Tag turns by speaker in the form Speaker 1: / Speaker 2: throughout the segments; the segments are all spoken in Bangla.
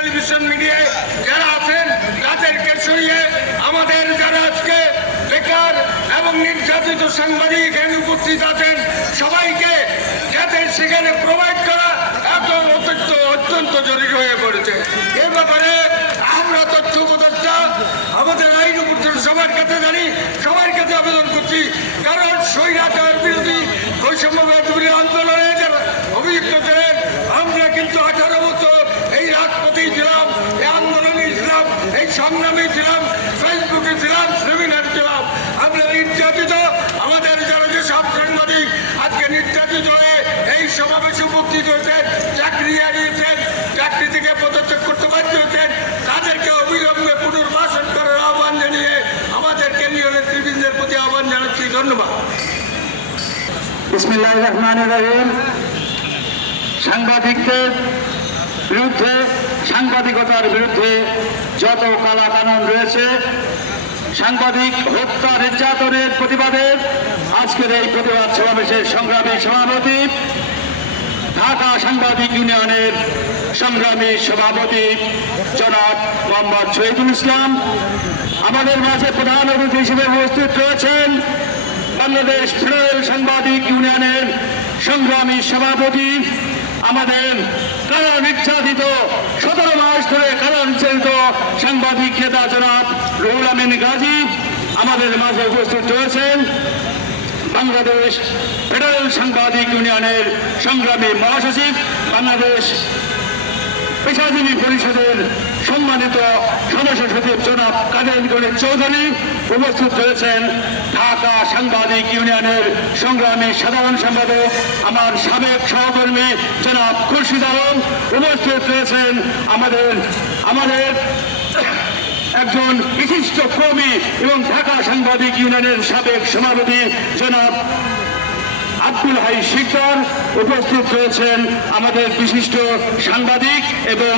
Speaker 1: টেলিভিশন মিডিয়ায় যারা আছেন তাদেরকে সরিয়ে আমাদের যারা আজকে বেকার এবং নির্যাতিত সাংবাদিক এখানে উপস্থিত আছেন, সবাইকে যাতে সেখানে প্রোভাইড করা এত অত্যন্ত অত্যন্ত জরুরি হয়ে পড়েছে। এ ব্যাপারে আমরা তথ্য উপদেষ্টা আমাদের আইন উপদেষ্টা সবার কাছে জানি সবার কাছে আবেদন করছি কারণ স্বৈরাচার বিরোধী বৈষম্যবাদ বিরোধী আন্দোলনে যারা অভিযুক্ত ছিলেন আমরা কিন্তু আঠারো বছর এই রাজপথেই ছিলাম এই আন্দোলনে ছিলাম এই সংগ্রামে ছিলাম ফেসবুকে ছিলাম সেমিনার ছিলাম। নির্যাতিত, আমাদের যারা যে সব সাংবাদিক আজকে নির্যাতিত হয়ে এই সমাবেশে উপস্থিত হয়েছেন, চাকরি হারিয়েছেন, চাকরি থেকে পদত্যাগ করতে বাধ্য হয়েছেন, তাদেরকে অবিলম্বে পুনর্বাসন করার আহ্বান জানিয়ে আমাদের কেন্দ্রীয় নেতৃবৃন্দের প্রতি আহ্বান জানাচ্ছি। ধন্যবাদ।
Speaker 2: সাংবাদিকদের বিরুদ্ধে সাংবাদিকতার বিরুদ্ধে যত কালা কানুন রয়েছে, সাংবাদিক হত্যা নির্যাতনের প্রতিবাদে আজকের এই প্রতিবাদ সমাবেশের সংগ্রামী সভাপতি, ঢাকা সাংবাদিক ইউনিয়নের সংগ্রামী সভাপতি জনাব মোহাম্মদ শহীদুল ইসলাম। আমাদের মাঝে প্রধান অতিথি হিসেবে উপস্থিত রয়েছেন বাংলাদেশ ফেডারেল সাংবাদিক ইউনিয়নের সংগ্রামী সভাপতি, আমাদের কারা নির্যাতিত সতেরো মাস করে কারণ নির্যাতিত সাংবাদিক নেতা জনাব রুহুল আমিন গাজী, আমাদের মাঝে উপস্থিত রয়েছেন বাংলাদেশ ফেডারেল সাংবাদিক ইউনিয়নের সংগ্রামী মহাসচিব, বাংলাদেশ পেশাজীবী পরিষদের সম্মানিত সদস্য সচিব জনাব কাদের চৌধুরী উপস্থিত রয়েছেন ঢাকা সাংবাদিক ইউনিয়নের সংগ্রামী সাধারণ সম্পাদক, আমার সাবেক সহকর্মী জনাব খুরশিদ আলম উপস্থিত রয়েছেন আমাদের আমাদের একজন বিশিষ্ট কর্মী এবং ঢাকা সাংবাদিক ইউনিয়নের সাবেক সভাপতি জনাব আব্দুল হাই শিকদার উপস্থিত রয়েছেন আমাদের বিশিষ্ট সাংবাদিক এবং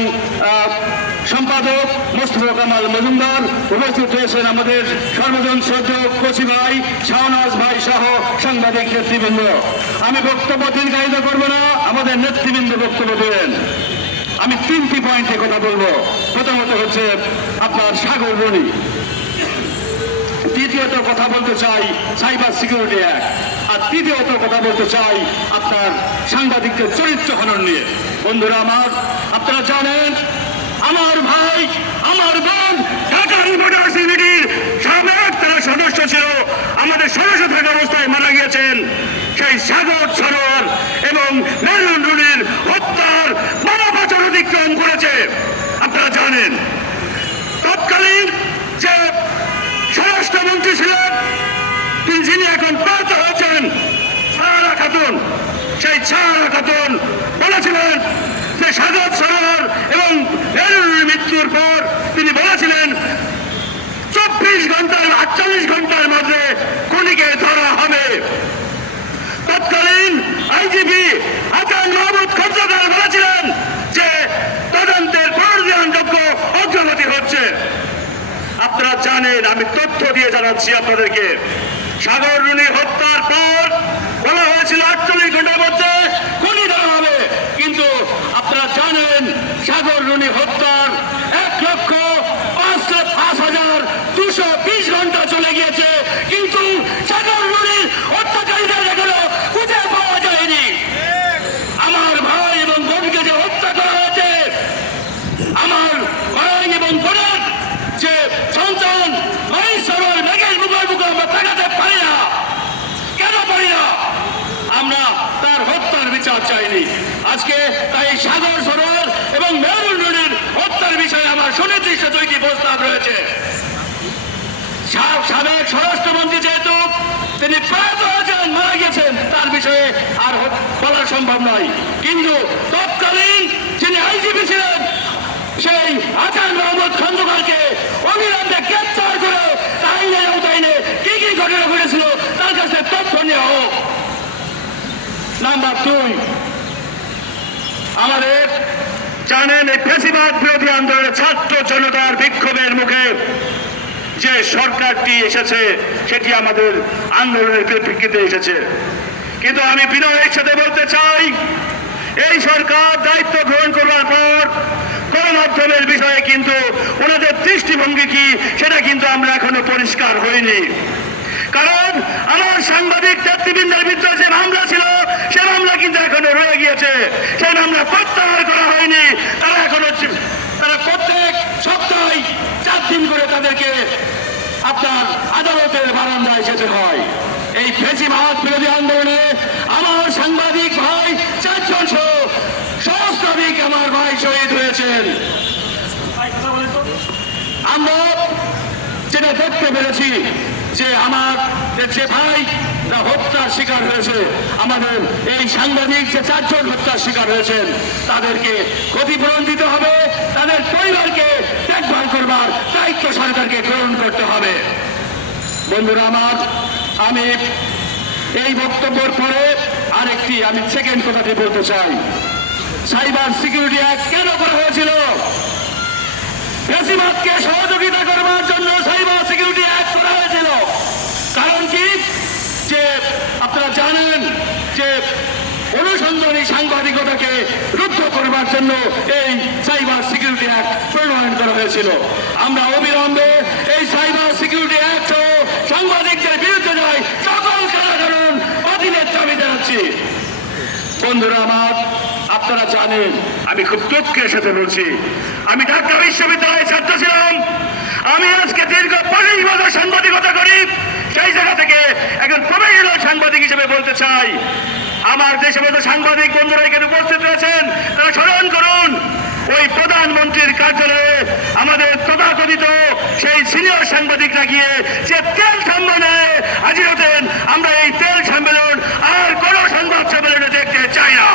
Speaker 2: সম্পাদক মোস্তফা কামাল মজুমদার উপস্থিত রয়েছেন আমাদের সর্বজন শ্রদ্ধেয় কচি ভাই, শাহনাজ ভাই সহ সাংবাদিক নেতৃবৃন্দ। আমি বক্তব্য দীর্ঘায়িত করব না, আমাদের নেতৃবৃন্দ বক্তব্য দেবেন আমি তিনটি পয়েন্টে কথা বলব। প্রথমত হচ্ছে আপনার সাগর রনি দ্বিতীয়ত কথা বলতে চাই সাইবার সিকিউরিটি অ্যাক্ট। আর তৃতীয়ত কথা বলতে চাই আপনার সাংবাদিকদের চরিত্র হনন নিয়ে। বন্ধুরা আমার, আপনারা জানেন, আমার ভাই, আমার বোন, ঢাকা ইউনিভার্সিটির সাবেক তারা সদস্য ছিল। আমাদের সদস্য থাকা অবস্থায় মারা গিয়েছেন সেই সাগর সেই সারা খাতুন বলেছিলেন যে সাগর সরোয়ার এবং মৃত্যুর পর তিনি বলেছিলেন, চব্বিশ ঘণ্টার আটচল্লিশ ঘণ্টার মধ্যে খুনিকে ধরা হবে। তৎকালীন আইজিপি হাসান মাহমুদ খন্দকার বলেছিলেন যে তদন্তের পরিধানযোগ্য অগ্রগতি হচ্ছে। আপনারা জানেন, আমি তথ্য দিয়ে জানাচ্ছি আপনাদেরকে। সাগর রুনি হত্যার পর বলা হয়েছিল আটচল্লিশ ঘণ্টার মধ্যে খুনি ধরা হবে। কিন্তু আপনারা জানেন, সাগর রুনি হত্যার এক লক্ষ পাঁচ পাঁচ হাজার দুশো বিশ ঘণ্টা চলে গিয়েছে কিন্তু সাগর রুনির হত্যাকারীদের এখনও খুঁজে পাওয়া যায়নি আমার ভাই এবং বোনকে যে হত্যা করা হয়েছে আমার ভাই এবং বোনের যে সন্তান ভাই সরল মেঘের মুখের মুখে আমরা তাকাতে পারি না কেন পারি না আমরা তার হত্যার চাইনি আজকে তাই সাগর সরোবর এবং মেরুন নদীর হত্যার বিষয়ে আমার সুনির্দিষ্ট দুইটি প্রস্তাব রয়েছে। সাবেক স্বরাষ্ট্রমন্ত্রী যেহেতু, তিনি প্রয়াত হয়েছেন, মারা গেছেন তার বিষয়ে আর বলা সম্ভব নয়। কিন্তু তৎকালীন যিনি আইজিপি ছিলেন, সেই হাসান মোহাম্মদ খন্দকারকে অবিলম্বে গ্রেপ্তার করে আইনের আওতায় কি কি ঘটনা ঘটেছিল, তার কাছে তথ্য নেওয়া হোক। নাম্বার দুই আমাদের জানেন এই ফেসিবাদ বিরোধী আন্দোলনের ছাত্র জনতার বিক্ষোভের মুখে যে সরকারটি এসেছে, সেটি আমাদের আন্দোলনের পরিপ্রেক্ষিতে এসেছে। কিন্তু আমি বিনয়ের সাথে বলতে চাই, এই সরকার দায়িত্ব গ্রহণ করবার পর গণমাধ্যম মাধ্যমের বিষয়ে কিন্তু ওনাদের দৃষ্টিভঙ্গি কি, সেটা কিন্তু আমরা এখনও পরিষ্কার হইনি কারণ আমার সাংবাদিক নেতৃবৃন্দের বিরুদ্ধে যে মামলা ছিল, সে মামলা কিন্তু এখনও রয়ে গিয়েছে। সেই মামলা প্রত্যাহার করা হয়নি। তারা এখনও তারা প্রত্যেক সপ্তাহে চার দিন করে তাদেরকে আপনার আদালতের বারান্দায় যেতে হয়। এই ফেসিবাদ বিরোধী আন্দোলনে আমার সাংবাদিক ভাই চারজন সহ সহস্রাধিক আমার ভাই শহীদ হয়েছেন। আমরা যেটা দেখতে পেরেছি যে আমার, যে ভাই হত্যার শিকার হয়েছে, আমাদের এই সাংবাদিক যে চারজন হত্যার শিকার হয়েছেন, তাদেরকে ক্ষতিপূরণ দিতে হবে, তাদের পরিবারকে দেখভাল করবার দায়িত্ব সরকারকে গ্রহণ করতে হবে। বন্ধুরা আমার, আমি এই বক্তব্যের পরে আরেকটি, আমি সেকেন্ড কথাটি বলতে চাই। সাইবার সিকিউরিটি অ্যাক্ট কেন করা হয়েছিল? ফেসিবাদকে সহযোগিতা করবার জন্য সাইবার সিকিউরিটি অ্যাক্ট করা হয়েছিল কারণ কি যে আপনারা জানেন যে অনুসন্ধানী সাংবাদিকতাকে রুদ্ধ করবার জন্য এই সাইবার সিকিউরিটি অ্যাক্ট প্রণয়ন করা হয়েছিল। আমরা অবিলম্বে এই সাইবার সিকিউরিটি অ্যাক্ট ও সাংবাদিকদের বিরুদ্ধে যাই সকল কারণ বাতিলের দাবি জানাচ্ছি। বন্ধুরা আমার, আপনারা জানেন, আমি খুব দুঃখের সাথে বলছি, আমি ঢাকা বিশ্ববিদ্যালয়ের ছাত্র ছিলাম। আমি আজকে দীর্ঘ পঁচিশ বছর সাংবাদিকতা করি। সেই জায়গা থেকে একজন প্রফেশনাল সাংবাদিক হিসেবে বলতে চাই আমার দেশে মতো সাংবাদিক বন্ধুরা এখানে উপস্থিত রয়েছেন, তারা স্মরণ করুন, ওই প্রধানমন্ত্রীর কার্যালয়ে আমাদের তথাকথিত সেই সিনিয়র সাংবাদিকরা গিয়ে যে তেল সম্মেলনে হাজির হতেন, আমরা এই তেল সম্মেলন আর কোন সংবাদ সম্মেলনে দেখতে চাই না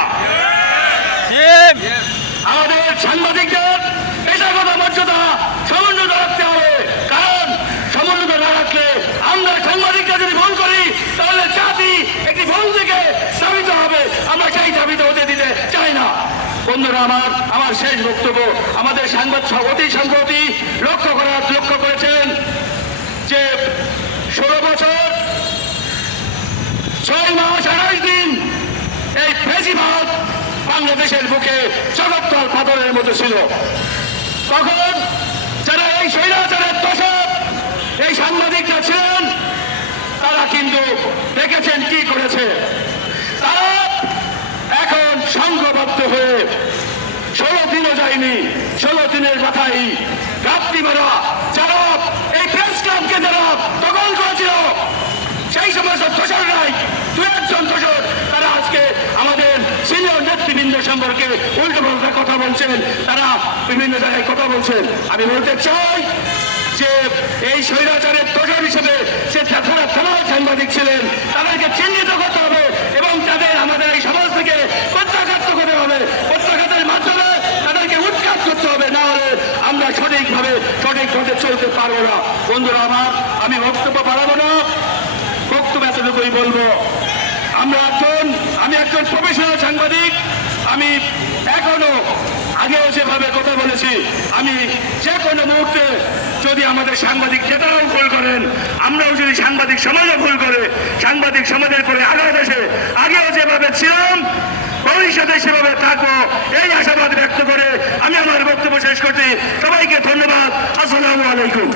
Speaker 2: আমাদের সাংবাদিকদের পেশাগত মর্যাদা সমুন্নত রাখতে হবে কারণ সমুন্নত না রাখলে আমরা সাংবাদিকরা যদি ভুল করি তাহলে জাতি একটি ভুল থেকে দাবিত হবে আমরা সেই দাবিতে হতে দিতে চাই না বন্ধুরা, আমার আমার শেষ বক্তব্য। আমাদের সাংবাদ অতি সম্প্রতি লক্ষ্য করার লক্ষ্য করেছেন যে ষোলো বছর, ছয় মাস আড়াইশ দিন এই ফেসিবাদ বাংলাদেশের বুকে জগত্তল পাথরের মতো ছিল। তখন যারা এই স্বৈরাচারের দশক এই সাংবাদিকরা ছিলেন, তারা কিন্তু দেখেছেন কি করেছে। তারা এখন সংঘবদ্ধ হয়ে যায়নি ষোলো দিনের মাথায় রাত্রি মারা যারা এই প্রেস ক্লাবকে যারা দখল করেছিল। সেই সমস্ত দোষররাই দু একজন দোষর। তারা আজকে আমাদের সিনিয়র নেতৃবৃন্দ সম্পর্কে উল্টো পাল্টা কথা বলছেন। তারা বিভিন্ন জায়গায় কথা বলছেন। আমি বলতে চাই যে এই স্বৈরাচারের দোষর হিসেবে সে যারা সাংবাদিক ছিলেন, তাদেরকে চিহ্নিত করতে হবে এবং তাদের আমাদের এই সমাজ থেকে প্রত্যাঘাত করতে হবে প্রত্যাঘাতের মাধ্যমে তাদেরকে উৎখাত করতে হবে না হলে সঠিকভাবে, সঠিক পথে চলতে পারব না। বন্ধুরা আমার, আমি বক্তব্য বাড়াবো না। বক্তব্য এতটুকুই বলব। আমরা একজন, আমি একজন প্রফেশনাল সাংবাদিক। আমি এখনও আগেও যেভাবে কথা বলেছি, আমি যে কোনো মুহূর্তে যদি আমাদের সাংবাদিক নেতারাও ভুল করেন, আমরাও যদি সাংবাদিক সমাজও ভুল করে, সাংবাদিক সমাজের করে আগায় দেশে আগেও যেভাবে ছিলাম ভবিষ্যতে সেভাবে থাকব এই আশাবাদ ব্যক্ত করে আমি আমার বক্তব্য শেষ করছি। সবাইকে ধন্যবাদ। আসসালামু আলাইকুম।